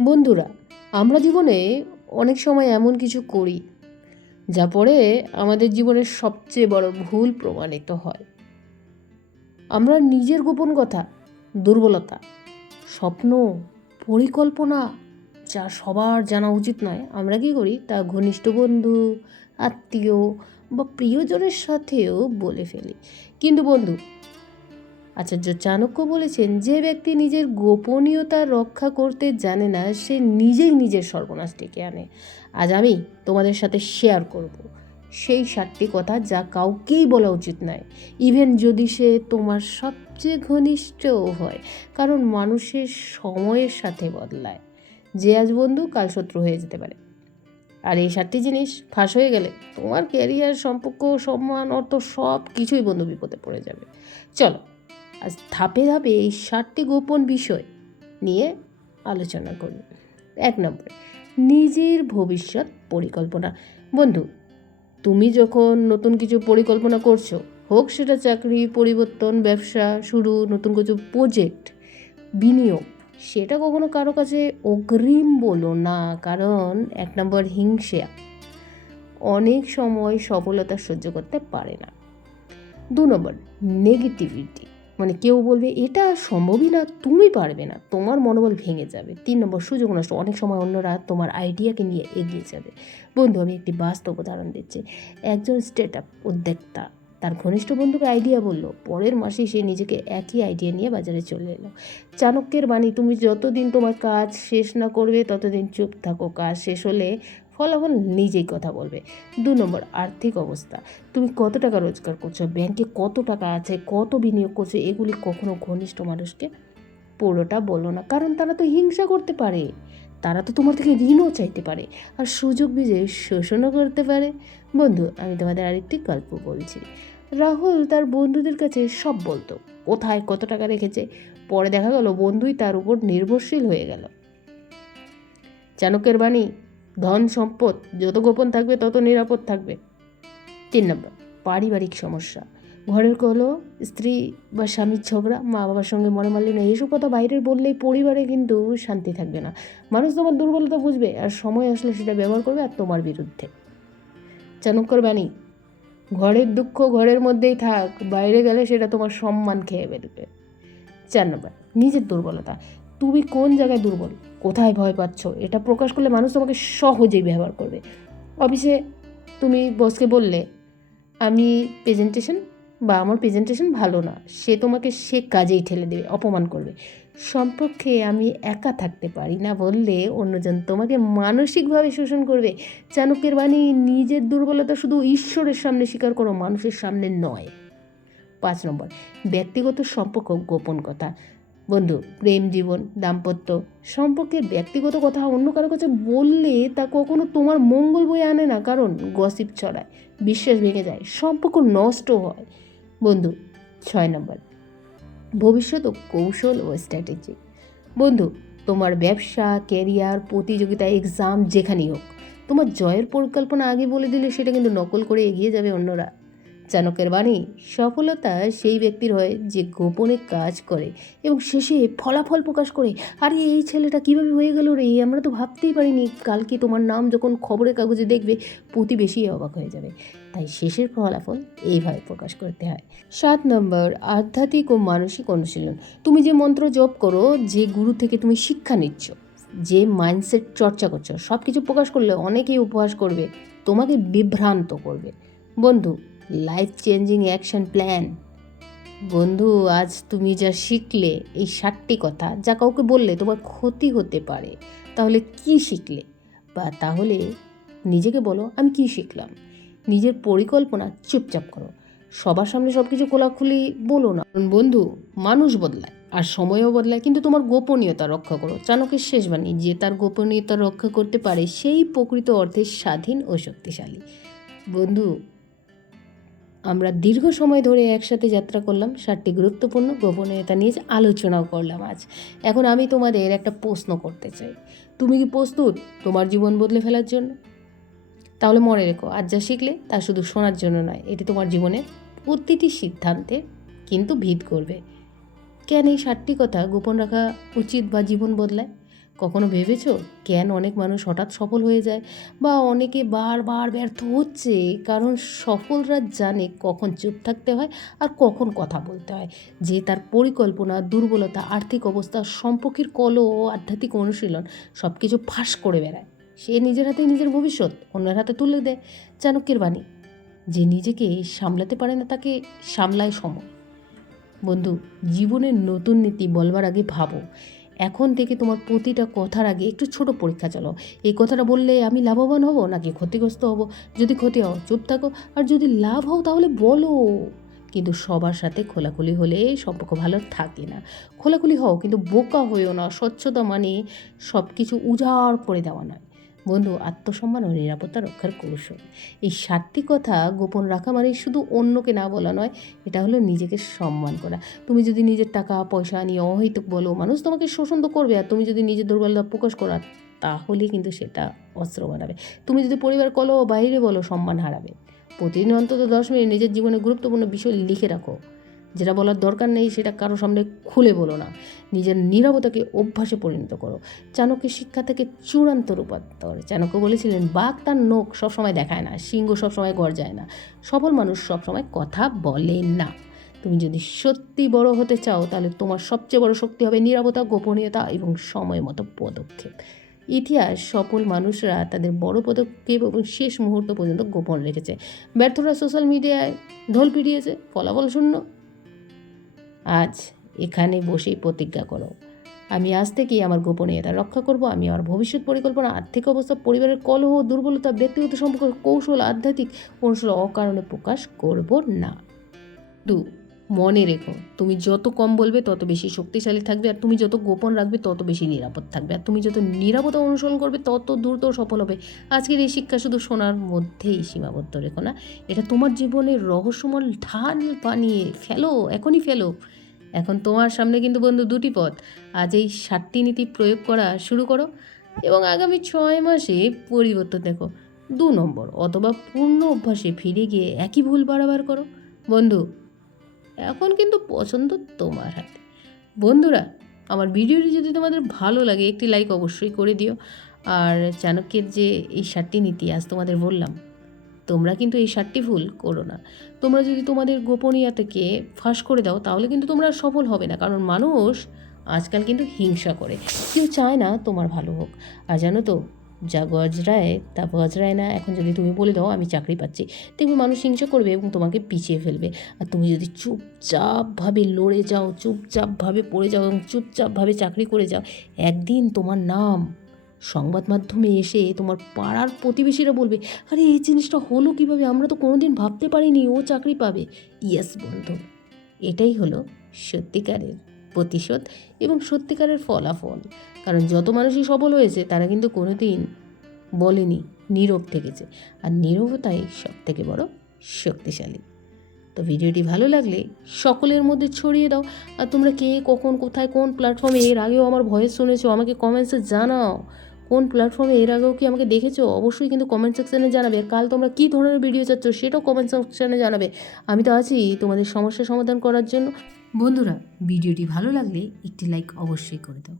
বন্ধুরা, আমরা জীবনে অনেক সময় এমন কিছু করি যা পরে আমাদের জীবনের সবচেয়ে বড় ভুল প্রমাণিত হয়। আমরা নিজের গোপন কথা, দুর্বলতা, স্বপ্ন, পরিকল্পনা যা সবার জানা উচিত নয়, আমরা কি করি তা ঘনিষ্ঠ বন্ধু, আত্মীয় বা প্রিয়জনের সাথেও বলে ফেলি। কিন্তু বন্ধু আচার্য চাণক্য বলেছেন যে ব্যক্তি নিজের গোপনীয়তা রক্ষা করতে জানে না, সে নিজেই নিজের সর্বনাশ ডেকে আনে। আজ আমি তোমাদের সাথে শেয়ার করব। সেই সাতটি কথা যা কাউকেই বলা উচিত নয়। ইভেন যদি সে তোমার সবচেয়ে ঘনিষ্ঠও হয়, কারণ মানুষের সময়ের সাথে বদলায়। যে আজ বন্ধু, কাল শত্রু হয়ে যেতে পারে। আর এই সাতটি জিনিস ফাঁস হয়ে গেলে তোমার ক্যারিয়ার সম্পর্ক, সম্মান, অর্থ সব কিছুই বন্ধু বিপদে পড়ে যাবে। চলো আজ ধাপে ধাপে এই সাতটি গোপন বিষয় নিয়ে আলোচনা করি এক নম্বর, নিজের ভবিষ্যৎ পরিকল্পনা। বন্ধু, তুমি যখন নতুন কিছু পরিকল্পনা করছ, হোক সেটা চাকরি, পরিবর্তন, ব্যবসা, শুরু, নতুন কিছু প্রজেক্ট বিনিয়োগ, সেটা কখনো কারও কাছে অগ্রিম বলো না, কারণ এক নম্বর হিংসা। অনেক সময় সফলতা সহ্য করতে পারে না। দু নম্বর নেগেটিভিটি মানে কেউ বলবে, এটা সম্ভবই না, তুমি পারবে না। তোমার মনোবল ভেঙে যাবে। তিন নম্বর সুযোগ নষ্ট। অনেক সময় অন্যরা তোমার আইডিয়াকে নিয়ে এগিয়ে যাবে। বন্ধু, আমি একটি বাস্তব উদাহরণ দিচ্ছি। একজন স্টেট আপ উদ্যোক্তা তার ঘনিষ্ঠ বন্ধুকে আইডিয়া বলল, পরের মাসেই সে নিজেকে একই আইডিয়া নিয়ে বাজারে চলে এলো। চাণক্যের বাণী, তুমি যতদিন তোমার কাজ শেষ না করবে, ততদিন চুপ থাকো। কাজ শেষ হলে ফলাফল নিজেই কথা বলবে। দু নম্বর, আর্থিক অবস্থা। তুমি কত টাকা রোজগার করছ? ব্যাংকে কত টাকা আছে? কত বিনিয়োগ করছ? এগুলি কখনো ঘনিষ্ঠ মানুষকে পুরোটা বলো না। কারণ তারা তো হিংসা করতে পারে। তারা তো তোমার থেকে ঋণও চাইতে পারে। আর সুযোগ বুঝে শোষণও করতে পারে। বন্ধু, আমি তোমাদের আরেকটি গল্প বলছি। রাহুল তার বন্ধুদের কাছে সব বলতো। কোথায় কত টাকা রেখেছে? পরে দেখা গেল বন্ধুই তার উপর নির্ভরশীল হয়ে গেল। চাণক্যের বাণী ধন সম্পদ যত গোপন থাকবে, তত নিরাপদ থাকবে। তিন নম্বর, পারিবারিক সমস্যা। ঘরের কলো, স্ত্রী বা স্বামীর ঝগড়া মা বাবার সঙ্গে মনে মারলে না এইসব কথা বাইরের বললেই পরিবারে কিন্তু শান্তি থাকবে না। মানুষ তোমার দুর্বলতা বুঝবে আর সময় আসলে সেটা ব্যবহার করবে আর তোমার বিরুদ্ধে। চাণক্যর বাণী, ঘরের দুঃখ ঘরের মধ্যেই থাক, বাইরে গেলে সেটা তোমার সম্মান খেয়ে বেরবে চার নম্বর, নিজের দুর্বলতা। তুমি কোন জায়গায় দুর্বল? কোথায় ভয় পাচ্ছ? এটা প্রকাশ করলে মানুষ তোমাকে সহজেই ব্যবহার করবে। অফিসে তুমি বসকে বললে, আমি প্রেজেন্টেশন বা আমার প্রেজেন্টেশন ভালো না। সে তোমাকে সে কাজেই ঠেলে দেবে, অপমান করবে। সম্পর্কে আমি একা থাকতে পারি না বললে অন্যজন তোমাকে মানসিকভাবে শোষণ করবে। চাণক্যের বাণী, নিজের দুর্বলতা শুধু ঈশ্বরের সামনে স্বীকার করো, মানুষের সামনে নয়। পাঁচ নম্বর, ব্যক্তিগত সম্পর্ক গোপন কথা। বন্ধু, প্রেম জীবন, দাম্পত্য সম্পর্কের ব্যক্তিগত কথা অন্য কারও কাছে বললে তা কখনো তোমার মঙ্গল বয়ে আনে না, কারণ গসিপ ছড়ায়, বিশ্বাস ভেঙে যায়, সম্পর্ক নষ্ট হয়। বন্ধু, ছয় নম্বর, ভবিষ্যৎ ও কৌশল ও স্ট্র্যাটেজি বন্ধু, তোমার ব্যবসা ক্যারিয়ার প্রতিযোগিতা এক্সাম যেখানেই হোক, তোমার জয়ের পরিকল্পনা আগে বলে দিলে সেটা কিন্তু নকল করে এগিয়ে যাবে অন্যরা। চাণক্যের বাণী, সফলতা সেই ব্যক্তির হয় যে গোপনে কাজ করে এবং শেষে ফলাফল প্রকাশ করে, আরে এই ছেলেটা কীভাবে হয়ে গেল রে? আমরা তো ভাবতেই পারিনি, কালকে তোমার নাম যখন খবরের কাগজে দেখবে, প্রতিবেশী অবাক হয়ে যাবে। তাই শেষের ফলাফল এইভাবে প্রকাশ করতে হয়। সাত নম্বর, আধ্যাত্মিক ও মানসিক অনুশীলন। তুমি যে মন্ত্র জপ করো, যে গুরু থেকে তুমি শিক্ষা নিচ্ছ, যে মাইন্ডসেট চর্চা করছ সব কিছু প্রকাশ করলে অনেকেই উপহাস করবে, তোমাকে বিভ্রান্ত করবে। বন্ধু লাইফ চেঞ্জিং অ্যাকশন প্ল্যান বন্ধু, আজ তুমি যা শিখলে, এই ষাটটি কথা যা কাউকে বললে তোমার ক্ষতি হতে পারে, তাহলে কি শিখলে? বা তাহলে নিজেকে বলো, আমি কি শিখলাম? নিজের পরিকল্পনা চুপচাপ করো। সবার সামনে সব কিছু খোলাখুলি বলো না। বন্ধু, মানুষ বদলায়, আর সময়ও বদলায়, কিন্তু তোমার গোপনীয়তা রক্ষা করো। চাণকের শেষ বাণী, যে তার গোপনীয়তা রক্ষা করতে পারে, সেই প্রকৃত অর্থে স্বাধীন ও শক্তিশালী। বন্ধু আমরা দীর্ঘ সময় ধরে একসাথে যাত্রা করলাম, সাতটি গুরুত্বপূর্ণ গোপনীয়তা নিয়ে আলোচনাও করলাম আজ। এখন আমি তোমাদের একটা প্রশ্ন করতে চাই। তুমি কি প্রস্তুত তোমার জীবন বদলে ফেলার জন্য? তাহলে মনে রেখো, আজ যা শিখলে তা শুধু শোনার জন্য নয়, এটি তোমার জীবনের প্রতিটি সিদ্ধান্তে কিন্তু ভিত করবে। কেন এই ষাটটি কথা গোপন রাখা উচিত বা জীবন বদলায়? কখনো ভেবেছ? কেন অনেক মানুষ হঠাৎ সফল হয়ে যায় বা অনেকে বারবার ব্যর্থ হচ্ছে? কারণ সফলরা জানে কখন চুপ থাকতে হয় আর কখন কথা বলতে হয়। যে তার পরিকল্পনা, দুর্বলতা, আর্থিক অবস্থা, সম্পর্কের কল ও আধ্যাত্মিক অনুশীলন সব কিছু ফাঁস করে বেড়ায়। সে নিজের হাতে নিজের ভবিষ্যৎ, অন্যের হাতে তুলে দেয়। চাণক্যের বাণী, যে নিজেকে সামলাতে পারে না তাকে সামলায় সময়। বন্ধু জীবনের নতুন নীতি বলবার আগে ভাবো এখন থেকে তোমার প্রতিটা কথার আগে একটু ছোট পরীক্ষা চলো। এই কথাটা বললে আমি লাভবান হব নাকি ক্ষতিগ্রস্ত হব? যদি ক্ষতি হও, চুপ থাকো। আর যদি লাভ হও, তাহলে বলো। কিন্তু সবার সাথে খোলাখুলি হলে সম্পর্ক ভালো থাকে না। খোলাখুলি হও, কিন্তু বোকা হইও না। স্বচ্ছতা মানে সব কিছু উজাড় করে দেওয়া নয়। বন্ধু, আত্মসম্মান ও নিরাপত্তা রক্ষার কৌশল। এই সাতটি কথা গোপন রাখা মানে শুধু অন্যকে না বলা নয়, এটা হলো নিজেকে সম্মান করা। তুমি যদি নিজের টাকা, পয়সা নিয়ে অহেতুক বলো, মানুষ তোমাকে শোষণ তো করবে। আর তুমি যদি নিজের দুর্বলতা প্রকাশ করা তাহলে কিন্তু সেটা অস্ত্র বানাবে। তুমি যদি পরিবার কলো বাইরে বলো, সম্মান হারাবে। প্রতিদিন অন্তত দশ মিনিট নিজের জীবনে গুরুত্বপূর্ণ বিষয় লিখে রাখো। যেটা বলার দরকার নেই সেটা কারও সামনে খুলে বলো না। নিজের নীরবতাকে অভ্যাসে পরিণত করো। চাণক্যের শিক্ষা থেকে চূড়ান্ত রূপান্তর। চাণক্য বলেছিলেন, বাঘ তার নোখ সবসময় দেখায় না, সিংহ সবসময় গর্জায় না। সফল মানুষ সবসময় কথা বলে না। তুমি যদি সত্যি বড় হতে চাও, তাহলে তোমার সবচেয়ে বড় শক্তি হবে নিরাপত্তা গোপনীয়তা এবং সময় মতো পদক্ষেপ। ইতিহাস, সফল মানুষরা তাদের বড় পদক্ষেপ এবং শেষ মুহূর্ত পর্যন্ত গোপন রেখেছে। ব্যর্থরা সোশ্যাল মিডিয়ায় ঢোল পিটিয়েছে, ফলাফল শূন্য। আজ এখানে বসেই প্রতিজ্ঞা করো। আমি আজ থেকেই আমার গোপনীয়তা রক্ষা করব, আমি আমার ভবিষ্যৎ পরিকল্পনা, আর্থিক অবস্থা, পরিবারের কলহ, দুর্বলতা, ব্যক্তিগত সম্পর্ক, কৌশল, আধ্যাত্মিক কৌশল অকারণে প্রকাশ করব না। দু মনে রেখো, তুমি যত কম বলবে তত বেশি শক্তিশালী থাকবে আর তুমি যত গোপন রাখবে তত বেশি নিরাপদ থাকবে। আর তুমি যত নিরাপত্তা অনুসরণ করবে তত দ্রুত সফল হবে। আজকের এই শিক্ষা শুধু শোনার মধ্যেই সীমাবদ্ধ রেখো না, এটা তোমার জীবনের রহস্যময় ঢাল বানিয়ে ফেলো, এখনই ফেলো। এখন তোমার সামনে কিন্তু বন্ধু দুটি পথ, আজ এই সাতটি নীতি প্রয়োগ করা শুরু করো এবং আগামী ছয় মাসে পরিবর্তন দেখো। দু নম্বর, অথবা পূর্ণ অভ্যাসে ফিরে গিয়ে একই ভুল বারবার করো। বন্ধু এখন কিন্তু পছন্দ তোমার হাতে। বন্ধুরা, আমার ভিডিওটি যদি তোমাদের ভালো লাগে, একটি লাইক অবশ্যই করে দিও। আর চাণক্যের যে এই সাতটি নীতি, আজ তোমাদের বললাম, তোমরা কিন্তু এই সাতটি ভুল করো না। তোমরা যদি তোমাদের গোপনীয়তাকে ফাঁস করে দাও, তাহলে কিন্তু তোমরা সফল হবে না। কারণ মানুষ আজকাল কিন্তু হিংসা করে। কেউ চায় না তোমার ভালো হোক। আর জানো তো যা গজরায় তা বজরায় না, এখন যদি তুমি বলে দাও আমি চাকরি পাচ্ছি, দেখবে মানুষ হিংসা করবে এবং তোমাকে পিছিয়ে ফেলবে। আর তুমি যদি চুপচাপভাবে লড়ে যাও, চুপচাপভাবে পড়ে যাও এবং চুপচাপভাবে চাকরি করে যাও, একদিন তোমার নাম সংবাদ মাধ্যমে এসে তোমার পাড়ার প্রতিবেশীরা বলবে, আরে, এই জিনিসটা হলো কীভাবে? আমরা তো কোনোদিন ভাবতে পারিনি ও চাকরি পাবে। ইয়েস বন্ধু, এটাই হলো সত্যিকারের প্রতিশোধ এবং সত্যিকারের ফলাফল। কারণ যত মানুষই সফল হয়েছে, তারা কিন্তু কোনোদিন বলেনি নীরব থেকেছে। আর নীরবতাই সব থেকে বড় শক্তিশালী। তো ভিডিওটি ভালো লাগলে সকলের মধ্যে ছড়িয়ে দাও। আর তোমরা কে, কখন, কোথায়, কোন প্ল্যাটফর্মে এর আগেও আমার ভয়েস শুনেছো, আমাকে কমেন্টসে জানাও। কোন প্ল্যাটফর্মে এর আগেও কি আমাকে দেখেছ, অবশ্যই কিন্তু কমেন্ট সেকশানে জানাবে। আর কাল তোমরা কী ধরনের ভিডিও চাচ্ছ, সেটাও কমেন্ট সেকশানে জানাবে। আমি তো আছি তোমাদের সমস্যা সমাধান করার জন্য। বন্ধুরা ভিডিওটি ভালো লাগলে একটি লাইক অবশ্যই করে দাও।